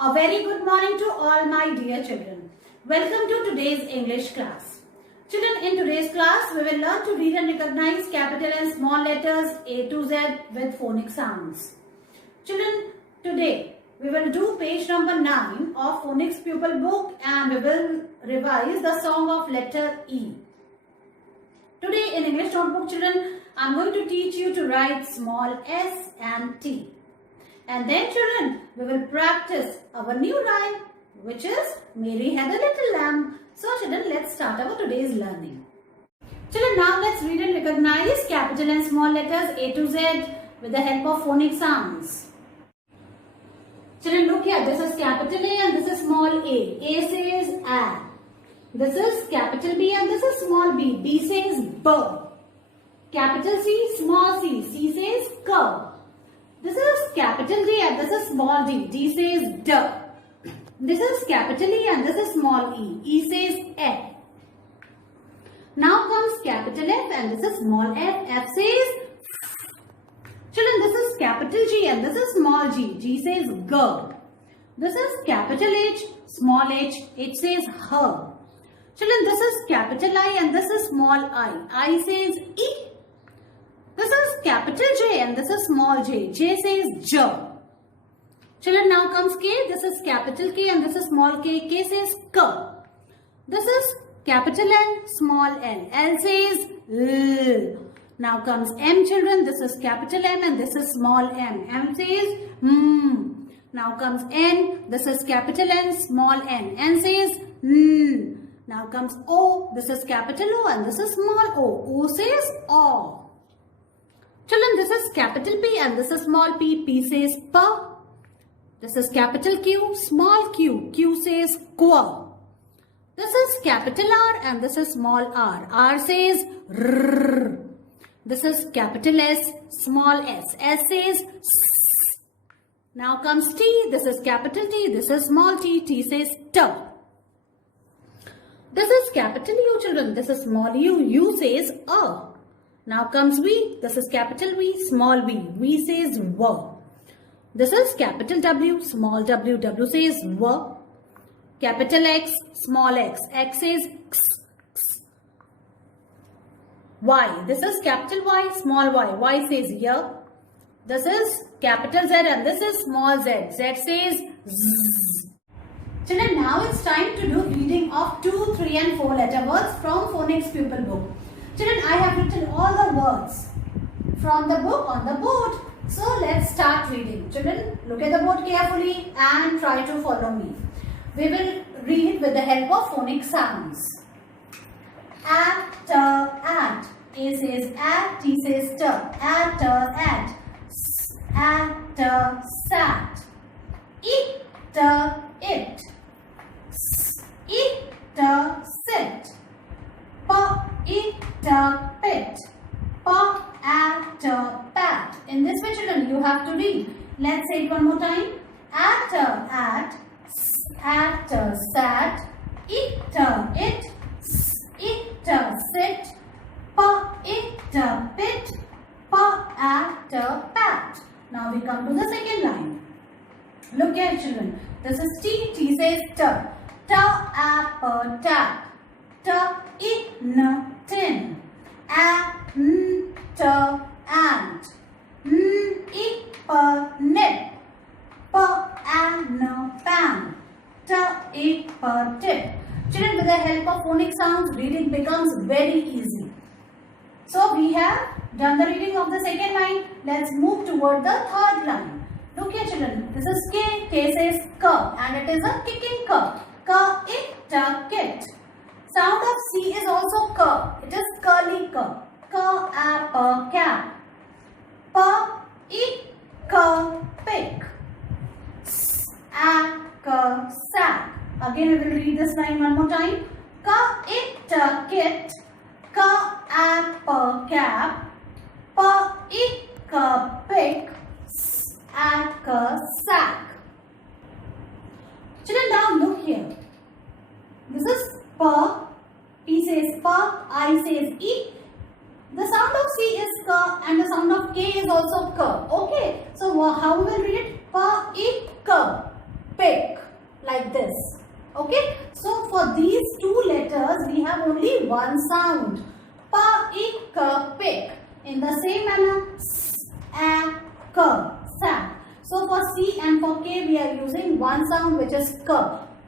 A very good morning to all my dear children. Welcome to today's English class. Children, in today's class, we will learn to read and recognize capital and small letters A to Z with phonic sounds. Children, today we will do page number 9 of Phonics Pupil book and we will revise the song of letter E. Today in English notebook, children, I am going to teach you to write small s and t. And then children, we will practice our new rhyme, which is Mary had a little lamb. So children, let's start our today's learning. Children, now let's read and recognize capital and small letters A to Z with the help of phonic sounds. Children, look here. This is capital A and this is small a. A says A. This is capital B and this is small b. B says B. Capital C, small c. C says K. This is capital D and this is small d. D says D. This is capital E and this is small e. E says F. Now comes capital F and this is small f. F says F. Children, this is capital G and this is small g. G says G. This is capital H, small h. H says H. Children, this is capital I and this is small I. I says E. This is capital J and this is small j. J says J. Children, now comes K. This is capital K and this is small k. K says K. This is capital L, small l. L says L. Now comes M, children. This is capital M and this is small m. M says M. Now comes N. This is capital N, small n. N says N. Now comes O. This is capital O and this is small o. O says O. Children, this is capital P and this is small p. P says P. This is capital Q, small q. Q says Qu. This is capital R and this is small r. R says R. This is capital S, small s. S says S. Now comes T. This is capital T. This is small t. T says T. This is capital U, children. This is small u. U says A. Now comes V. This is capital V, small v. V says V. This is capital W, small w. W says V. Capital X, small x. X says X. X. Y. This is capital Y, small y. Y says Y. This is capital Z and this is small z. Z says Z. Children, now it's time to do reading of 2, 3 and 4 letter words from Phonics Pupil book. Children, I have written all the words from the book on the board. So let's start reading. Children, look at the board carefully and try to follow me. We will read with the help of phonic sounds. At, at. A says at, T says t. At, at. S, at, sat. It, it. S, it, sit. Pa, it, pit. Pa, at, pat. In this way, children, you have to read. Let's say it one more time. At, s, at, sat. It, s, it, sit. Pa, it, pit. Pa, at, pat. Now we come to the second line. Look here, children. This is T. T says t. Ta, ap, tap. Ta, in, tin. A, n, t, ant. N, ip, nip. P, an, pan. T, ip, tip. Children, with the help of phonic sounds, reading becomes very easy. So, we have done the reading of the second line. Let's move toward the third line. Look here, children. This is K. K says K and it is a kicking K. K, it, kit. Sound of C is also K. It is curly K. K, ap, cap. P, ik, pick. S, ak, sack. Again, we will read this line one more time. K, it, kit. K, ap, cap. P, ik, pick. S, ak, sack. Children, now look here. This is P. P says P. I says E. The sound of C is K and the sound of K is also K. Okay. So how we will read it? Pa, ik, K. pick, like this. Okay, so for these two letters we have only one sound. Pa, ik, pick. In the same manner, s, a, k, sack. So for C and for K we are using one sound, which is k.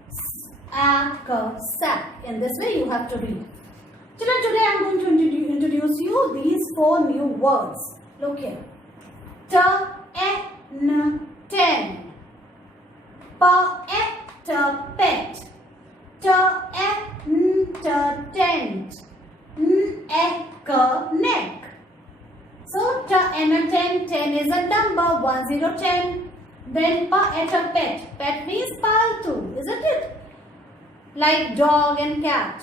S, a, k, sack. In this way you have to read. Children, today I am going to introduce you these four new words. Look here. T, e, n, ten. Pa, e, t, pet. T, e, n, t, tent. N, e, k, neck. So, t, n, 10, 10 is a number, 1, 0, 10. Then, pa, et, a pet. Pet means paltu, isn't it? Like dog and cat.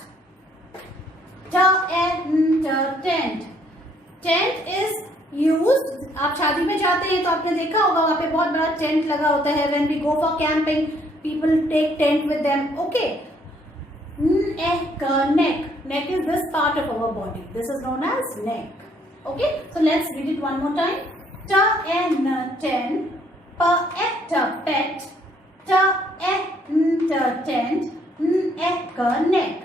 T, n, t, tent. Tent is used, आप शादी में जाते हैं तो आपने देखा होगा वहाँ पे बहुत बड़ा टेंट लगा होता है. When we go for camping, people take tent with them. Okay. Neck. Neck is this part of our body. This is known as neck. Okay. So let's read it one more time. T, n, 10. Pa, et, pet. T, n, t, tent. N, neck.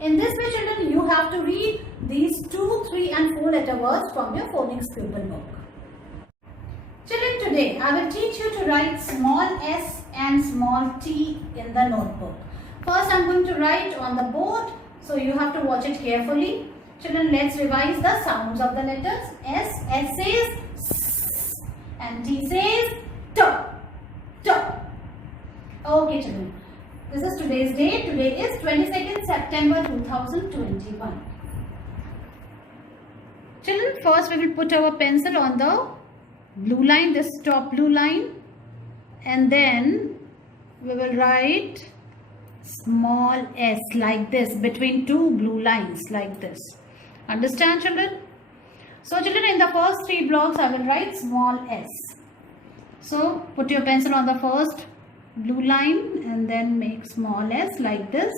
In this way, children, you have to read these 2, 3 and 4 letter words from your phonics pupil book. Children, today I will teach you to write small s and small t in the notebook. First, I am going to write on the board, so you have to watch it carefully. Children, let's revise the sounds of the letters. S says s and T says t. T. Okay, children. This is today's date. Today is 22nd September 2021. Children, first we will put our pencil on the blue line, this top blue line, and then we will write small s like this between two blue lines like this. Understand, children? So, children, in the first 3 blocks I will write small s. So, put your pencil on the first blue line and then make small s like this.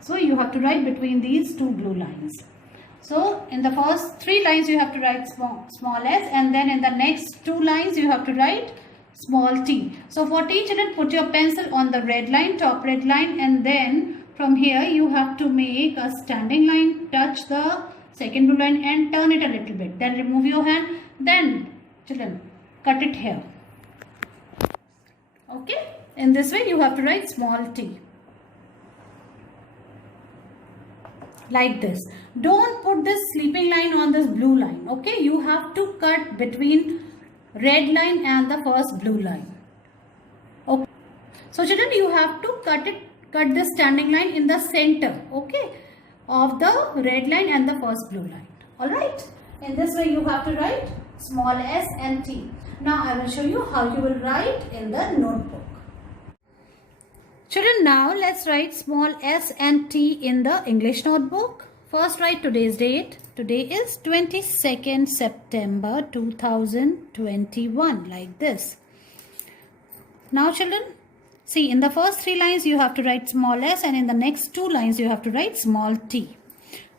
So you have to write between these 2 blue lines. So in the first 3 lines you have to write small s, and then in the next 2 lines you have to write small t. So for t, children, put your pencil on the red line, top red line, and then from here you have to make a standing line, touch the second blue line and turn it a little bit. Then remove your hand. Then, children, cut it here. Okay? In this way you have to write small t. Like this. Don't put this sleeping line on this blue line. Okay? You have to cut between red line and the first blue line. Okay? So children, you have to cut this standing line in the center. Okay? Of the red line and the first blue line. Alright? In this way you have to write small s and t. Now I will show you how you will write in the notebook. Children, now let's write small s and t in the English notebook. First, write today's date. Today is 22nd September 2021, like this. Now, children, see, in the first 3 lines you have to write small s, and in the next 2 lines you have to write small t.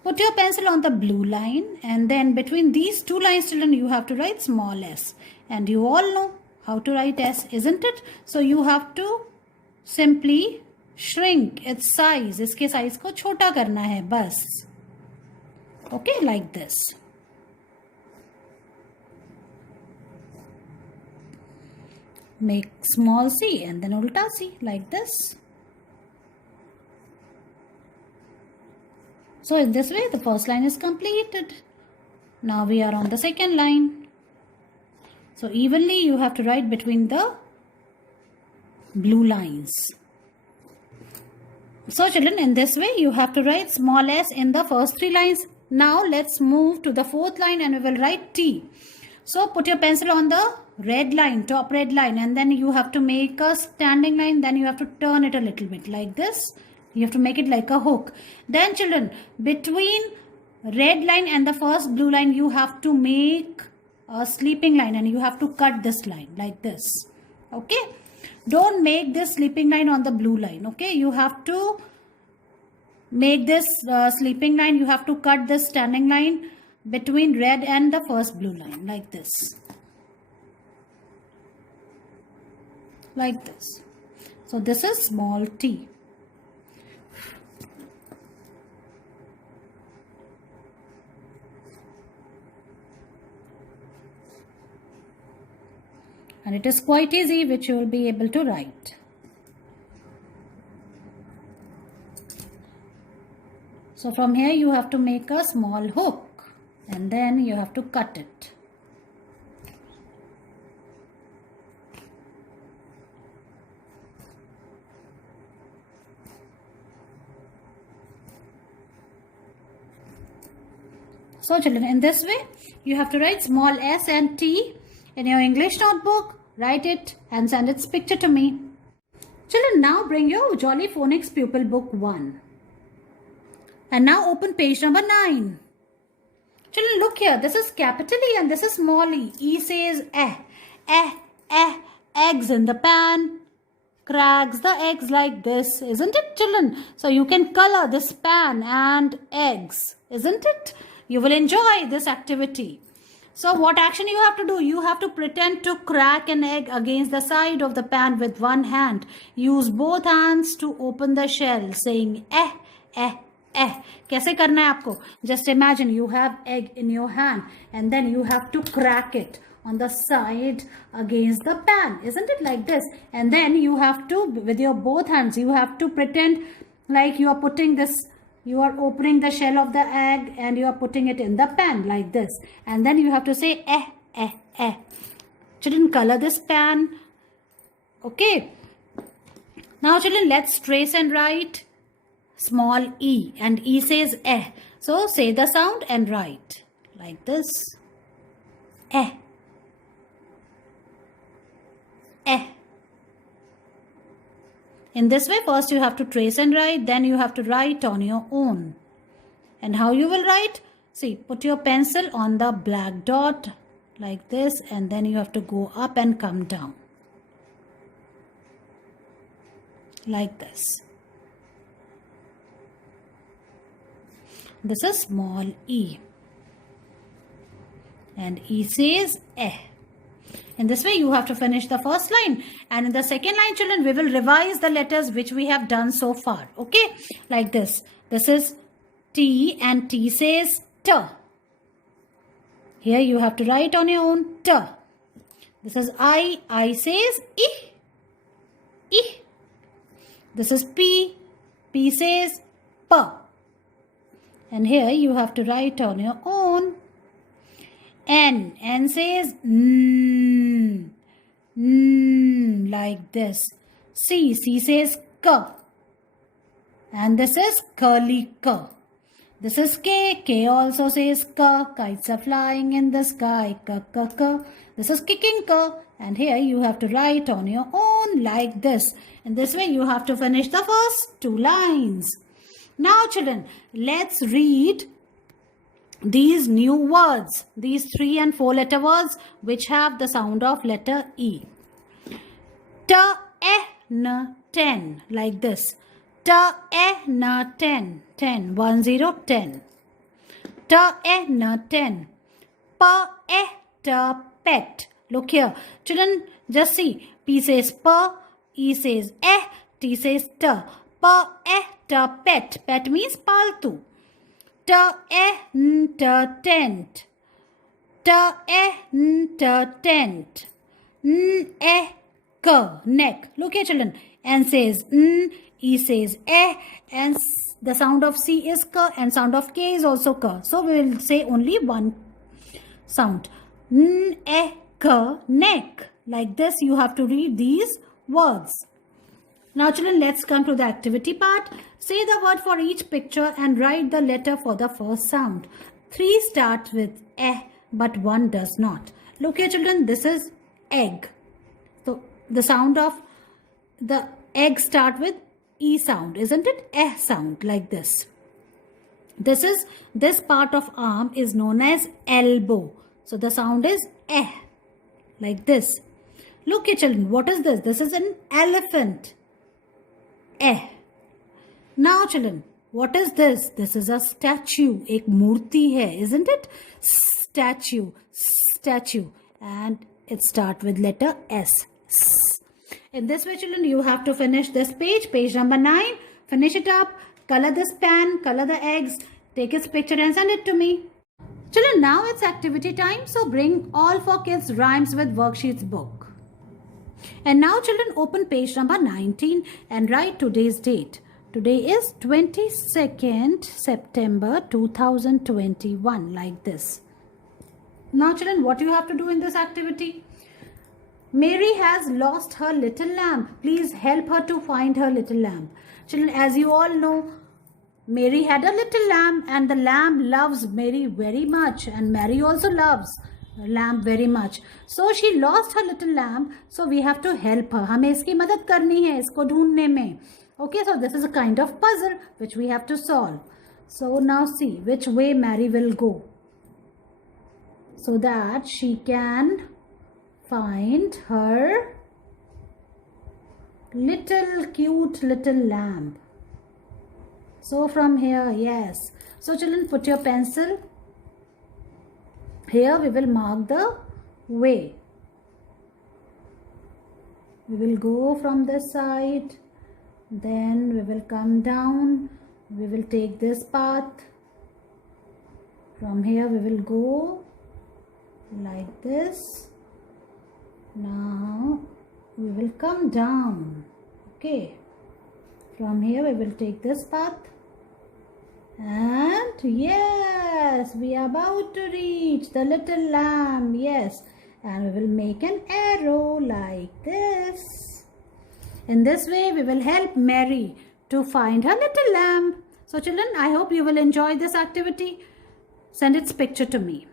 Put your pencil on the blue line, and then between these 2 lines, children, you have to write small s. And you all know how to write s, isn't it? So you have to simply shrink its size. इसके size को छोटा करना है बस. Okay, like this. Make small c and then ulta c like this. So in this way the first line is completed. Now we are on the second line. So evenly you have to write between the blue lines. So children, in this way you have to write small s in the first 3 lines. Now let's move to the 4th line and we will write t. So put your pencil on the red line, top red line, and then you have to make a standing line. Then you have to turn it a little bit like this. You have to make it like a hook. Then children, between red line and the first blue line you have to make a sleeping line, and you have to cut this line like this. Okay? Don't make this sleeping line on the blue line. Okay? You have to make this sleeping line. You have to cut this standing line between red and the first blue line like this. like this. So this is small t. And it is quite easy, which you will be able to write. So from here you have to make a small hook and then you have to cut it. So children, in this way you have to write small s and t in your English notebook. Write it and send its picture to me. Children, now bring your Jolly Phonics Pupil Book 1. And now open page number 9. Children, look here. This is capital E and this is small e. E says eh. Eggs in the pan. Cracks the eggs like this. Isn't it, children? So you can color this pan and eggs. Isn't it? You will enjoy this activity. So what action you have to do? You have to pretend to crack an egg against the side of the pan with one hand. Use both hands to open the shell, saying eh. कैसे करना है आपको? Just imagine you have egg in your hand and then you have to crack it on the side against the pan. Isn't it like this? And then you have to, with your both hands, you have to pretend like you are putting this, you are opening the shell of the egg and you are putting it in the pan like this. And then you have to say eh. Children, color this pan. Okay. Now children, let's trace and write small e, and e says eh. So say the sound and write like this. Eh. In this way, first you have to trace and write, then you have to write on your own. And how you will write? See, put your pencil on the black dot like this, and then you have to go up and come down like this. This is small e. And e says eh. In this way, you have to finish the first line. And in the second line, children, we will revise the letters which we have done so far. Okay? Like this. This is T and T says T. Here you have to write on your own T. This is I says I. This is P says P. And here you have to write on your own N says N, like this. C says K. And this is curly K. This is K also says K. Kites are flying in the sky, K. This is kicking K. And here you have to write on your own like this. In this way you have to finish the first 2 lines. Now children, let's read these new words, these 3 and 4 letter words which have the sound of letter E. Ten, like this. Ten, 10, 1 0 10. Ten. Pet. Look here, children, just see. P says P, E says T says T. Pet. Pet means paltu. Tent. Tent. Neck. Look here, children. N says N, E says and the sound of C is K and sound of K is also K. So we will say only one sound. Neck. Like this you have to read these words. Now children, let's come to the activity part. Say the word for each picture and write the letter for the first sound. 3 start with but 1 does not. Look here children, this is egg. So the sound of the egg start with E sound, isn't it? Sound, like this. This part of arm is known as elbow. So the sound is like this. Look here children, what is this? This is an elephant. Now children, what is this? This is a statue. Ek murti hai, isn't it? Statue. And it starts with letter S. In this way, children, you have to finish this page, page number 9. Finish it up, color this pan, color the eggs, take its picture and send it to me. Children, now it's activity time. So bring all 4 kids rhymes with worksheets book. And now children, open page number 19 and write today's date. Today is 22nd September 2021, like this. Now children, what you have to do in this activity? Mary has lost her little lamb. Please help her to find her little lamb. Children, as you all know, Mary had a little lamb and the lamb loves Mary very much, and Mary also loves lamb very much. So she lost her little lamb. So we have to help her. हमें इसकी मदद करनी है इसको ढूंढने में. Okay, so this is a kind of puzzle which we have to solve. So now see which way Mary will go, so that she can find her little cute little lamb. So from here, yes. So children, put your pencil. Here we will mark the way. We will go from this side. Then we will come down. We will take this path. From here we will go like this. Now we will come down. Okay. From here we will take this path. And yes, we are about to reach the little lamb. Yes. And we will make an arrow like this. In this way, we will help Mary to find her little lamb. So children, I hope you will enjoy this activity. Send its picture to me.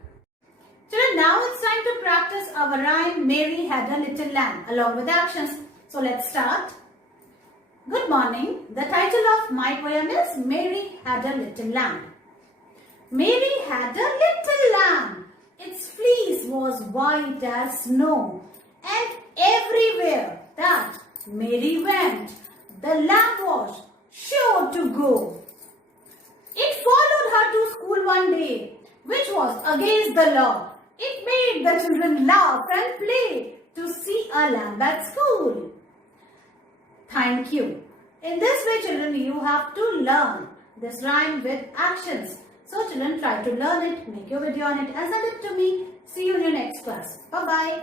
Children, now it's time to practice our rhyme, Mary had a little lamb, along with actions. So let's start. Good morning. The title of my poem is Mary had a little lamb. Mary had a little lamb. Its fleece was white as snow, and everywhere that Mary went, the lamb was sure to go. It followed her to school one day, which was against the law. It made the children laugh and play to see a lamb at school. Thank you. In this way, children, you have to learn this rhyme with actions. So children, try to learn it, make your video on it and send it to me. See you in your next class. Bye-bye.